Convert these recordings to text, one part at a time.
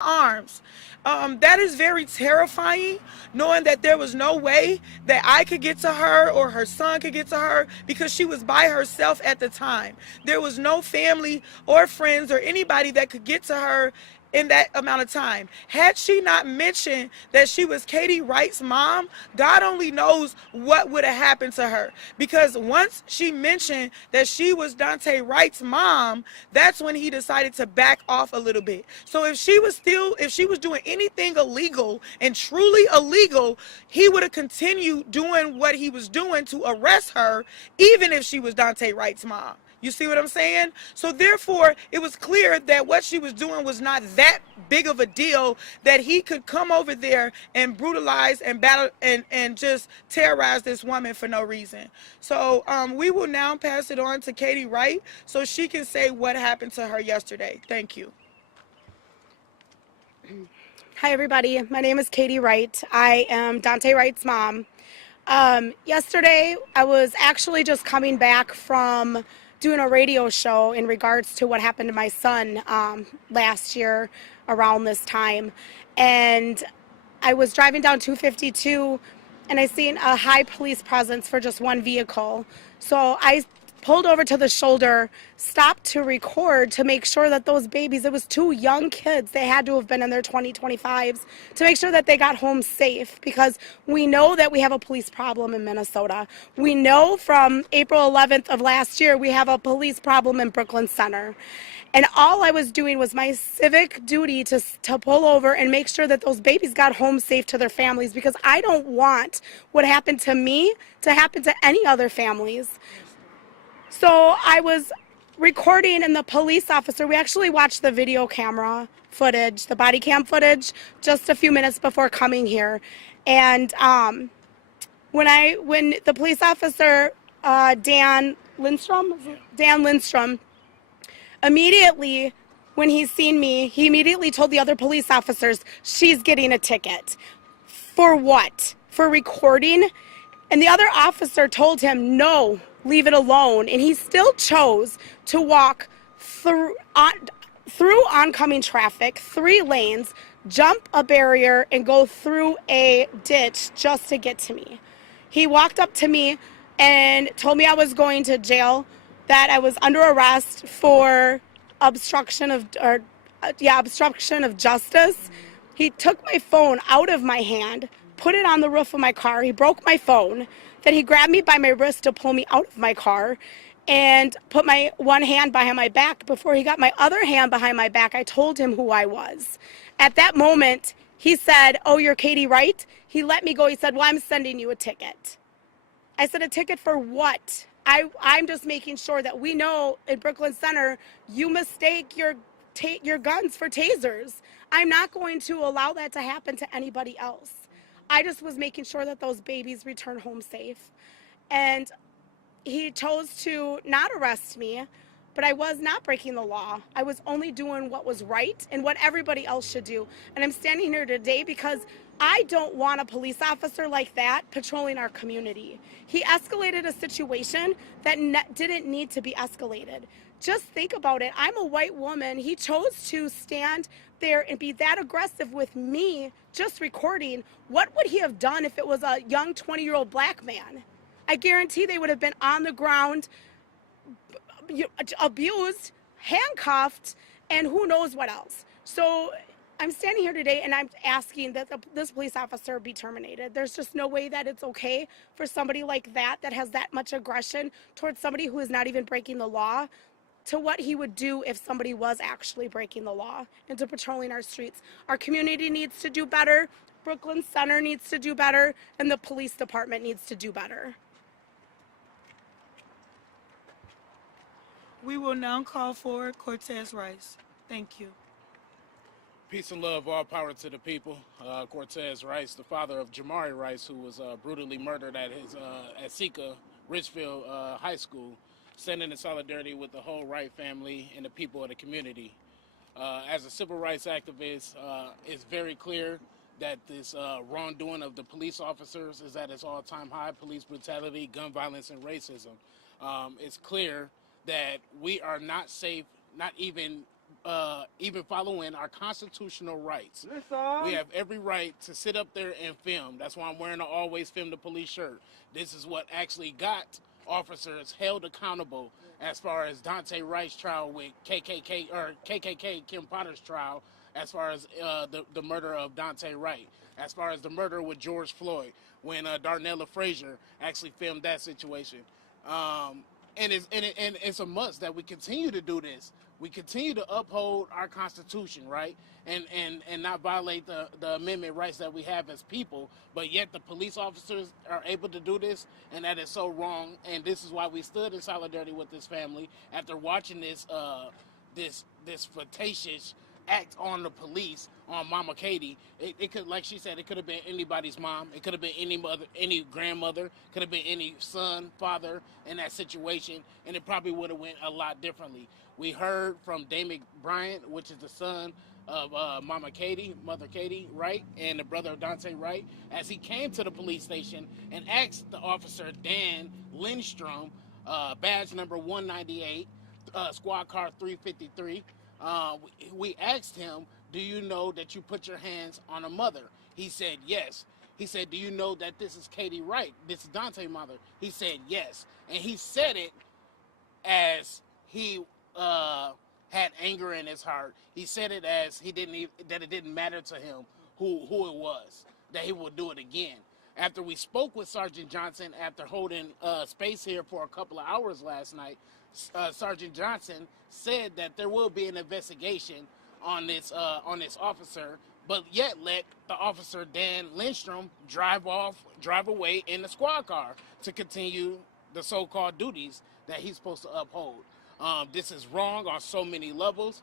arms. That is very terrifying, knowing that there was no way that I could get to her or her son could get to her because she was by herself at the time. There was no family or friends or anybody that could get to her in that amount of time. Had she not mentioned that she was Katie Wright's mom, God only knows what would have happened to her. Because once she mentioned that she was Daunte Wright's mom, that's when he decided to back off a little bit. So if she was doing anything illegal and truly illegal, he would have continued doing what he was doing to arrest her, even if she was Daunte Wright's mom. You see what I'm saying? So therefore, it was clear that what she was doing was not that big of a deal that he could come over there and brutalize and battle and just terrorize this woman for no reason. So we will now pass it on to Katie Wright so she can say what happened to her yesterday. Thank you. Hi, everybody. My name is Katie Wright. I am Daunte Wright's mom. Yesterday, I was actually just coming back from doing a radio show in regards to what happened to my son last year around this time. And I was driving down 252 and I seen a high police presence for just one vehicle. So I pulled over to the shoulder, stopped to record to make sure that those babies, it was two young kids, they had to have been in their 25s, to make sure that they got home safe, because we know that we have a police problem in Minnesota. We know from April 11th of last year we have a police problem in Brooklyn Center. And all I was doing was my civic duty to pull over and make sure that those babies got home safe to their families, because I don't want what happened to me to happen to any other families. So I was recording, and the police officer, we actually watched the video camera footage, the body cam footage, just a few minutes before coming here. And when the police officer, Dan Lindstrom, immediately, when he seen me, he immediately told the other police officers, she's getting a ticket. For what? For recording? And the other officer told him, no, leave it alone. And he still chose to walk through oncoming traffic, 3 lanes, jump a barrier, and go through a ditch just to get to me. He walked up to me and told me I was going to jail, that I was under arrest for obstruction of justice. He took my phone out of my hand, put it on the roof of my car. He broke my phone. Then he grabbed me by my wrist to pull me out of my car and put my one hand behind my back. Before he got my other hand behind my back, I told him who I was. At that moment, he said, oh, you're Katie Wright? He let me go. He said, well, I'm sending you a ticket. I said, a ticket for what? I'm just making sure that we know in Brooklyn Center, you mistake your guns for tasers. I'm not going to allow that to happen to anybody else. I just was making sure that those babies return home safe. And he chose to not arrest me, but I was not breaking the law. I was only doing what was right and what everybody else should do. And I'm standing here today because I don't want a police officer like that patrolling our community. He escalated a situation that didn't need to be escalated. Just think about it. I'm a white woman. He chose to stand there and be that aggressive with me just recording. What would he have done if it was a young 20-year-old black man? I guarantee they would have been on the ground, abused, handcuffed, and who knows what else. So I'm standing here today and I'm asking that this police officer be terminated. There's just no way that it's okay for somebody like that has that much aggression towards somebody who is not even breaking the law, to what he would do if somebody was actually breaking the law and to patrolling our streets. Our community needs to do better, Brooklyn Center needs to do better, and the police department needs to do better. We will now call for Cortez Rice. Thank you. Peace and love, all power to the people. Cortez Rice, the father of Jamari Rice, who was brutally murdered at Sika Richfield High School, standing in solidarity with the whole Wright family and the people of the community. As a civil rights activist, it's very clear that this wrongdoing of the police officers is at its all-time high: police brutality, gun violence, and racism. It's clear that we are not safe, not even even following our constitutional rights. We have every right to sit up there and film. That's why I'm wearing an always film the police shirt. This is what actually got officers held accountable as far as Daunte Wright's trial with KKK Kim Potter's trial, as far as the murder of Daunte Wright, as far as the murder with George Floyd, when Darnella Frazier actually filmed that situation. And it's a must that we continue to do this. We continue to uphold our Constitution, right? And not violate the amendment rights that we have as people, but yet the police officers are able to do this, and that is so wrong. And this is why we stood in solidarity with this family after watching this this flirtatious act on the police, on Mama Katie. It could, like she said, it could have been anybody's mom. It could have been any mother, any grandmother. Could have been any son, father in that situation, and it probably would have went a lot differently. We heard from Damon Bryant, which is the son of Mama Katie, Mother Katie Wright, and the brother of Daunte Wright, as he came to the police station and asked the officer Dan Lindstrom, badge number 198, squad car 353. We asked him, do you know that you put your hands on a mother? He said yes. He said, do you know that this is Katie Wright? This is Daunte's mother. He said yes. And he said it as he had anger in his heart. He said it as that it didn't matter to him who it was, that he would do it again. After we spoke with Sergeant Johnson, after holding space here for a couple of hours last night, Sergeant Johnson said that there will be an investigation on this officer, but yet let the officer Dan Lindstrom drive away in the squad car to continue the so-called duties that he's supposed to uphold. This is wrong on so many levels,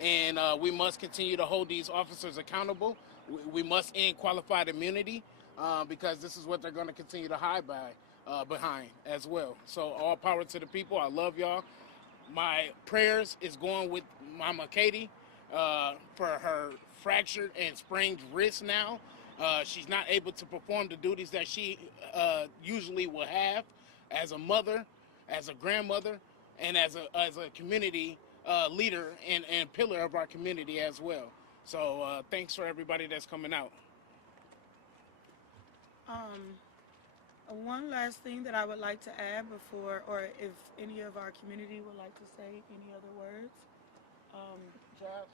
and we must continue to hold these officers accountable. We must end qualified immunity because this is what they're going to continue to hide behind as well. So all power to the people. I love y'all. My prayers is going with Mama Katie for her fractured and sprained wrist now. She's not able to perform the duties that she usually will have as a mother, as a grandmother, and as a community leader and pillar of our community as well. So thanks for everybody that's coming out. One last thing that I would like to add before, or if any of our community would like to say any other words. Chaz.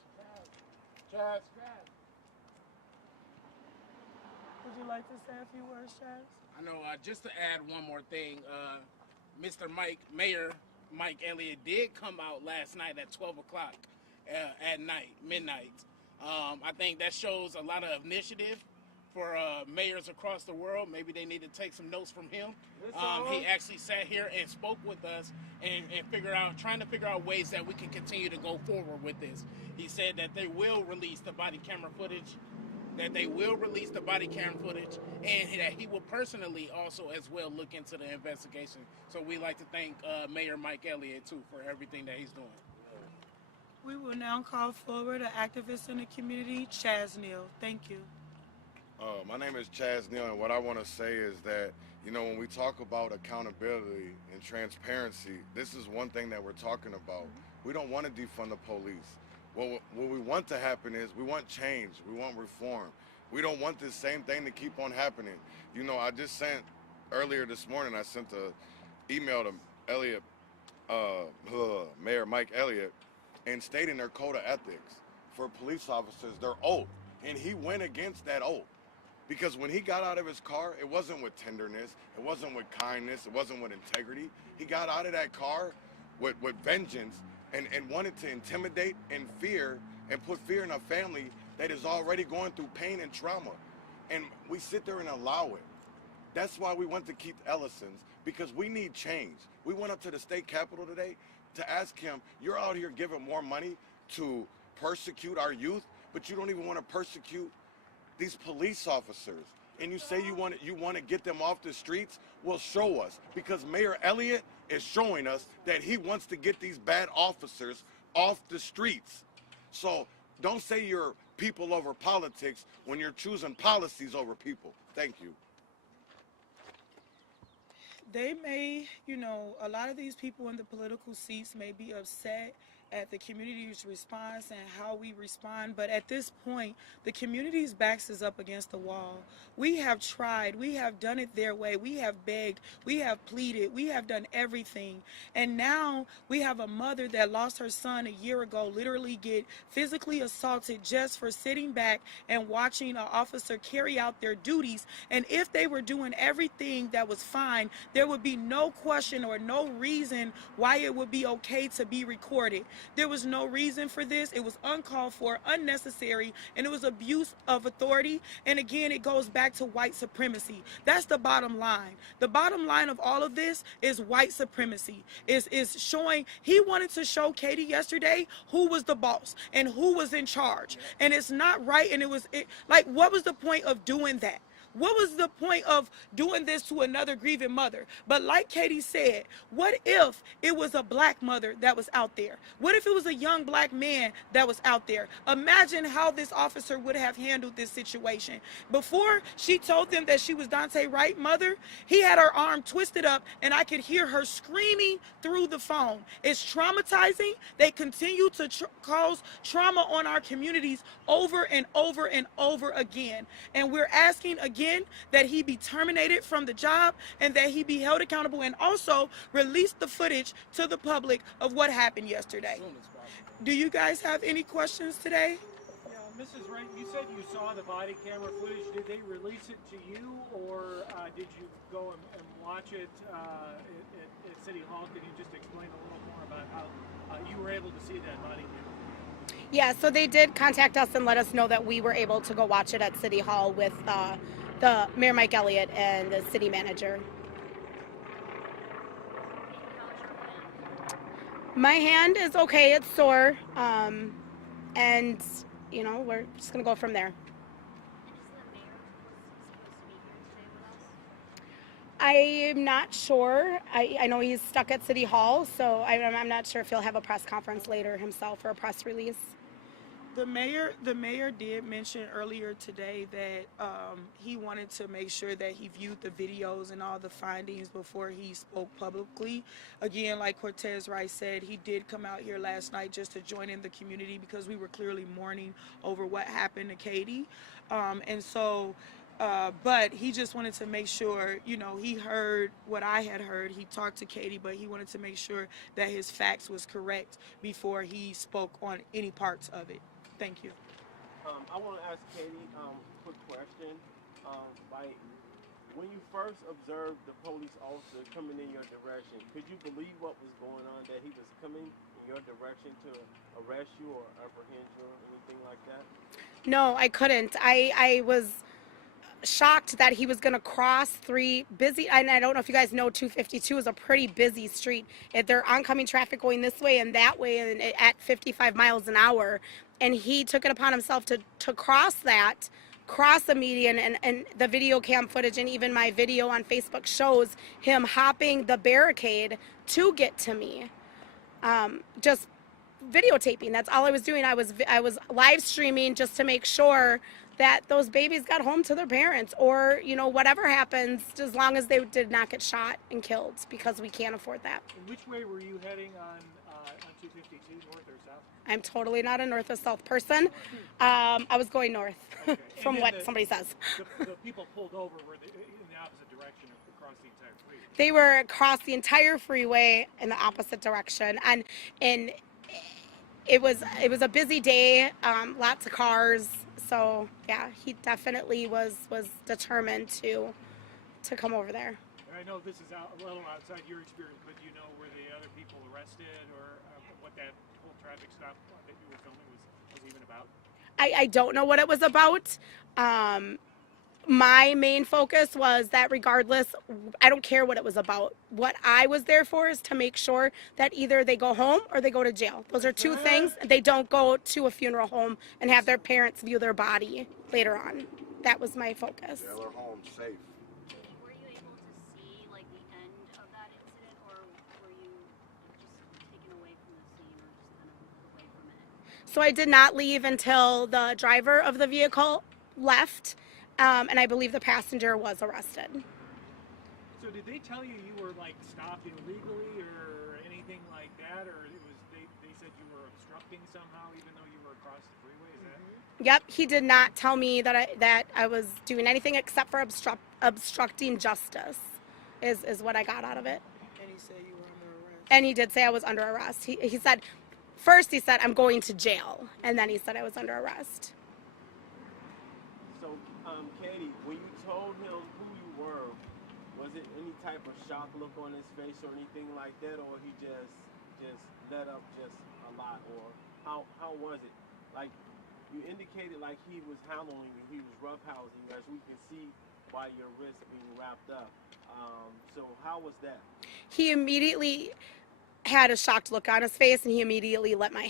Would you like to say a few words, Chaz? I know, just to add one more thing, Mayor Mike Elliott did come out last night at 12 o'clock at midnight. I think that shows a lot of initiative for mayors across the world. Maybe they need to take some notes from him. He actually sat here and spoke with us and trying to figure out ways that we can continue to go forward with this. He said that they will release the body camera footage, and that he will personally also as well look into the investigation. So we'd like to thank Mayor Mike Elliott too for everything that he's doing. We will now call forward an activist in the community, Chaz Neal. Thank you. My name is Chaz Neal, and what I want to say is that, when we talk about accountability and transparency, this is one thing that we're talking about. We don't want to defund the police. What we want to happen is we want change. We want reform. We don't want this same thing to keep on happening. I just sent, earlier this morning, I sent an email to Mayor Mike Elliott, and stating their code of ethics for police officers, their oath. And he went against that oath. Because when he got out of his car, it wasn't with tenderness, it wasn't with kindness, it wasn't with integrity. He got out of that car with vengeance and wanted to intimidate and fear and put fear in a family that is already going through pain and trauma. And we sit there and allow it. That's why we went to Keith Ellison's, because we need change. We went up to the state capitol today to ask him, you're out here giving more money to persecute our youth, but you don't even want to persecute these police officers, and you say you want to get them off the streets. Well, show us, because Mayor Elliott is showing us that he wants to get these bad officers off the streets. So don't say you're people over politics when you're choosing policies over people. Thank you. They may, a lot of these people in the political seats may be upset at the community's response and how we respond, but at this point, the community's backs is up against the wall. We have tried, we have done it their way, we have begged, we have pleaded, we have done everything, and now we have a mother that lost her son a year ago, literally get physically assaulted just for sitting back and watching an officer carry out their duties. And if they were doing everything that was fine, there would be no question or no reason why it would be okay to be recorded. There was no reason for this. It was uncalled for, unnecessary, and it was abuse of authority. And again, it goes back to white supremacy. That's the bottom line. The bottom line of all of this is white supremacy. Is showing, he wanted to show Katie yesterday who was the boss and who was in charge. And it's not right. And like, what was the point of doing that? What was the point of doing this to another grieving mother? But like Katie said, what if it was a black mother that was out there? What if it was a young black man that was out there? Imagine how this officer would have handled this situation. Before she told them that she was Daunte Wright mother, he had her arm twisted up and I could hear her screaming through the phone. It's traumatizing. They continue to cause trauma on our communities over and over and over again. And we're asking again that he be terminated from the job and that he be held accountable, and also release the footage to the public of what happened yesterday. Do you guys have any questions today? Yeah, Mrs. Wright, you said you saw the body camera footage. Did they release it to you, or did you go and watch it at City Hall? Could you just explain a little more about how you were able to see that body camera? Yeah, so they did contact us and let us know that we were able to go watch it at City Hall with the Mayor Mike Elliott and the city manager. My hand is okay, it's sore, and we're just gonna go from there. I'm not sure. I know he's stuck at City Hall, so I'm not sure if he'll have a press conference later himself or a press release. The mayor did mention earlier today that he wanted to make sure that he viewed the videos and all the findings before he spoke publicly. Again, like Cortez Wright said, he did come out here last night just to join in the community because we were clearly mourning over what happened to Katie. But he just wanted to make sure, he heard what I had heard. He talked to Katie, but he wanted to make sure that his facts was correct before he spoke on any parts of it. Thank you. I want to ask Katie a quick question. When you first observed the police officer coming in your direction, could you believe what was going on, that he was coming in your direction to arrest you or apprehend you or anything like that? No, I couldn't. I was shocked that he was going to cross three busy, and I don't know if you guys know, 252 is a pretty busy street. If they're oncoming traffic going this way and that way and at 55 miles an hour, and he took it upon himself to cross a median, and the video cam footage and even my video on Facebook shows him hopping the barricade to get to me. Just videotaping. That's all I was doing. I was live streaming just to make sure that those babies got home to their parents, or whatever happens, as long as they did not get shot and killed, because we can't afford that. And which way were you heading on 252, north or south? I'm totally not a north or south person. I was going north, Okay. from what somebody says. The people pulled over were in the opposite direction across the entire freeway. They were across the entire freeway in the opposite direction, and it was a busy day, lots of cars. So yeah, he definitely was determined to come over there. And I know this is a little outside your experience, but were the other people arrested, or what that whole traffic stop that you were filming was even about? I don't know what it was about. My main focus was that regardless, I don't care what it was about. What I was there for is to make sure that either they go home or they go to jail. Those are two things. They don't go to a funeral home and have their parents view their body later on. That was my focus. Jail or home, safe. Were you able to see the end of that incident, or were you just taken away from the scene, or just kind of away from it? So I did not leave until the driver of the vehicle left, and I believe the passenger was arrested. So So did they tell you you were like stopped illegally or anything like that, or it was they said you were obstructing somehow even though you were across the freeway? Is that? Yep, he did not tell me that I was doing anything except for obstructing justice, is what I got out of it. And he said you were under arrest. And he did say I was under arrest. He said, first he said I'm going to jail, and then he said I was under arrest. So, Katie, when you told him who you were, was it any type of shock look on his face or anything like that, or he just let up just a lot, or how was it? Like, you indicated like he was handling you, he was roughhousing you, as we can see by your wrist being wrapped up. So how was that? He immediately had a shocked look on his face, and he immediately let my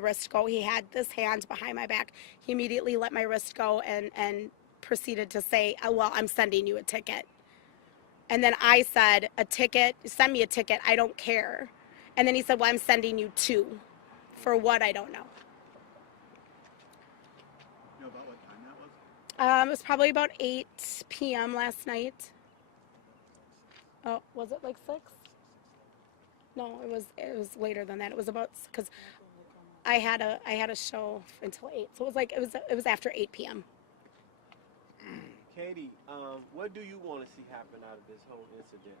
wrist go. He had this hand behind my back. He immediately let my wrist go and proceeded to say, oh, well, I'm sending you a ticket. And then I said, a ticket? Send me a ticket. I don't care. And then he said, well, I'm sending you two. For what? I don't know. You know about what time that was? It was probably about 8 p.m. last night. Oh, was it like 6? No, it was later than that. It was about, because I had a show until 8, so it was after 8 p.m. Katie, what do you want to see happen out of this whole incident?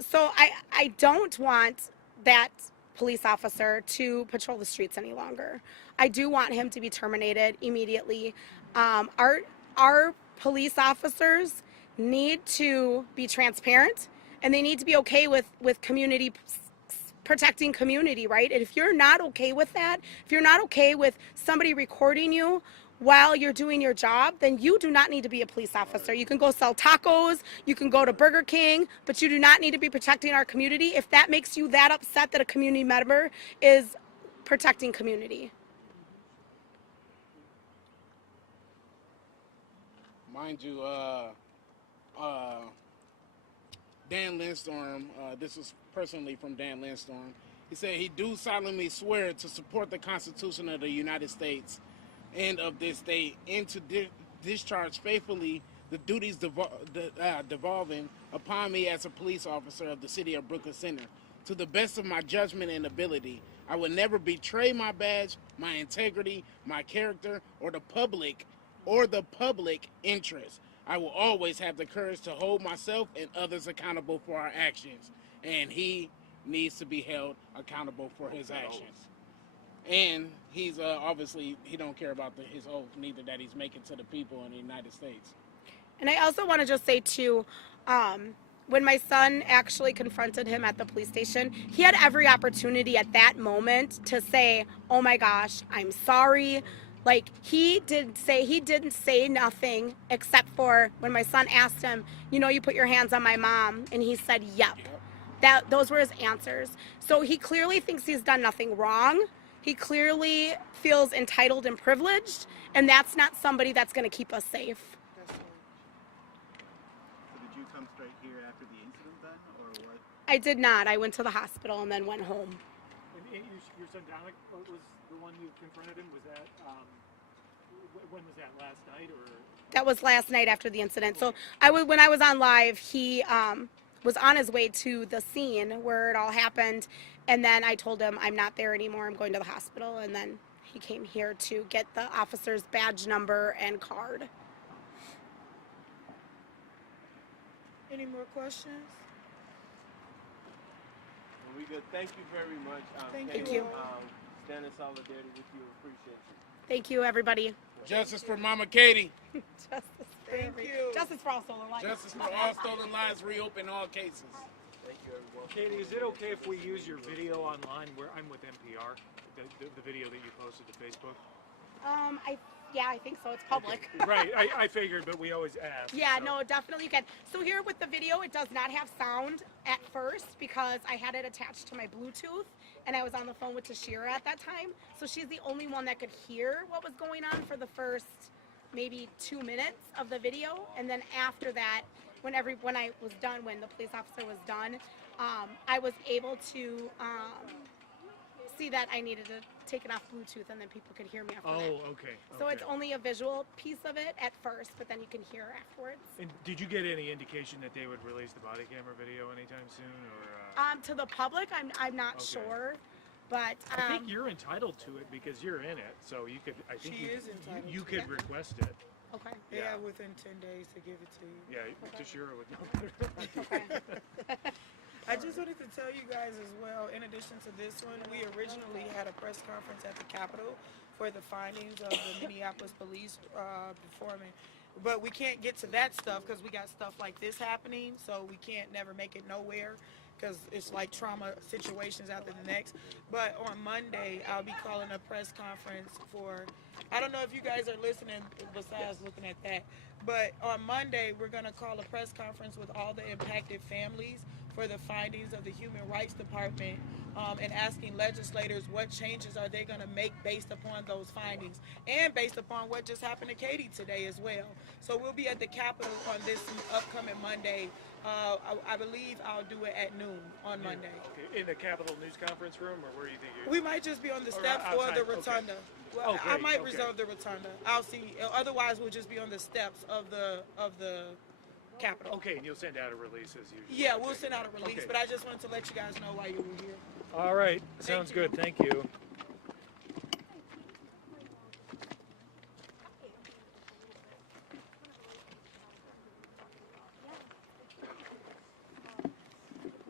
So I don't want that police officer to patrol the streets any longer. I do want him to be terminated immediately. Our police officers need to be transparent, and they need to be okay with community, protecting community, right? And if you're not okay with that, if you're not okay with somebody recording you while you're doing your job, then you do not need to be a police officer. You can go sell tacos, you can go to Burger King, but you do not need to be protecting our community if that makes you that upset that a community member is protecting community. Mind you, Dan Lindstorm, this is personally from Dan Lindstorm. He said he do solemnly swear to support the Constitution of the United States and of this state, and to discharge faithfully the duties devolving upon me as a police officer of the city of Brooklyn Center. To the best of my judgment and ability, I will never betray my badge, my integrity, my character, or the public interest. I will always have the courage to hold myself and others accountable for our actions, and he needs to be held accountable for his actions. And he's obviously, he don't care about his oath, neither that he's making to the people in the United States. And I also want to just say too, when my son actually confronted him at the police station, he had every opportunity at that moment to say, oh my gosh, I'm sorry. Like, he didn't say nothing except for when my son asked him, you put your hands on my mom, and he said, yep. Those were his answers. So he clearly thinks he's done nothing wrong. He clearly feels entitled and privileged, and that's not somebody that's going to keep us safe. So did you come straight here after the incident then, or what? I did not. I went to the hospital and then went home. And your son Dominic was the one you confronted him? Was that, when was that, last night or? That was last night after the incident. So when I was on live, he was on his way to the scene where it all happened, and then I told him I'm not there anymore. I'm going to the hospital, and then he came here to get the officer's badge number and card. Any more questions? Well, we good. Thank you very much. Thank Katie. you. Stand in solidarity with you. Appreciate you. Thank you, everybody. Justice for Mama Katie. Thank you. Justice for all stolen lives. Justice for all stolen lives. Reopen all cases. Thank you, everyone. Katie, is it okay if we use your video online? Where I'm with NPR, the video that you posted to Facebook. I think so. It's public. Right, I figured, but we always ask. Yeah, so. no, definitely you can. So here with the video, it does not have sound at first because I had it attached to my Bluetooth, and I was on the phone with Tashira at that time. So she's the only one that could hear what was going on for the first maybe 2 minutes of the video, and then after that, when I was done, when the police officer was done, I was able to see that I needed taken off Bluetooth, and then people could hear me after that. Oh, okay. So it's okay. only a visual piece of it at first, but then you can hear afterwards. And did you get any indication that they would release the body camera video anytime soon, or? To the public, I'm not Okay. sure, but I think you're entitled to it because you're in it, so you could. I think She is entitled you to could it. request it. okay. They Yeah. have within 10 days to give it to you. Yeah, Tashira would know better. Okay. I just wanted to tell you guys as well, in addition to this one, we originally had a press conference at the Capitol for the findings of the Minneapolis police performing. But we can't get to that stuff because we got stuff like this happening, so we can't never make it nowhere because it's like trauma situations after the next. But on Monday, I'll be calling a press conference for, I don't know if you guys are listening besides looking at that, but on Monday, we're going to call a press conference with all the impacted families for the findings of the Human Rights Department and asking legislators what changes are they going to make based upon those findings and based upon what just happened to Katie today as well. So we'll be at the Capitol on this upcoming Monday. I believe I'll do it at noon on Monday. Okay, in the Capitol News Conference room, or where do you think you're? We might just be on the steps or outside, the okay. rotunda. Well, Okay, I might okay. reserve the rotunda. I'll see. Otherwise, we'll just be on the steps of the Capitol. Okay, and you'll send out a release as usual. Yeah, we'll send out a release, Okay. but I just wanted to let you guys know why you were here. All right, sounds you. good. Thank you.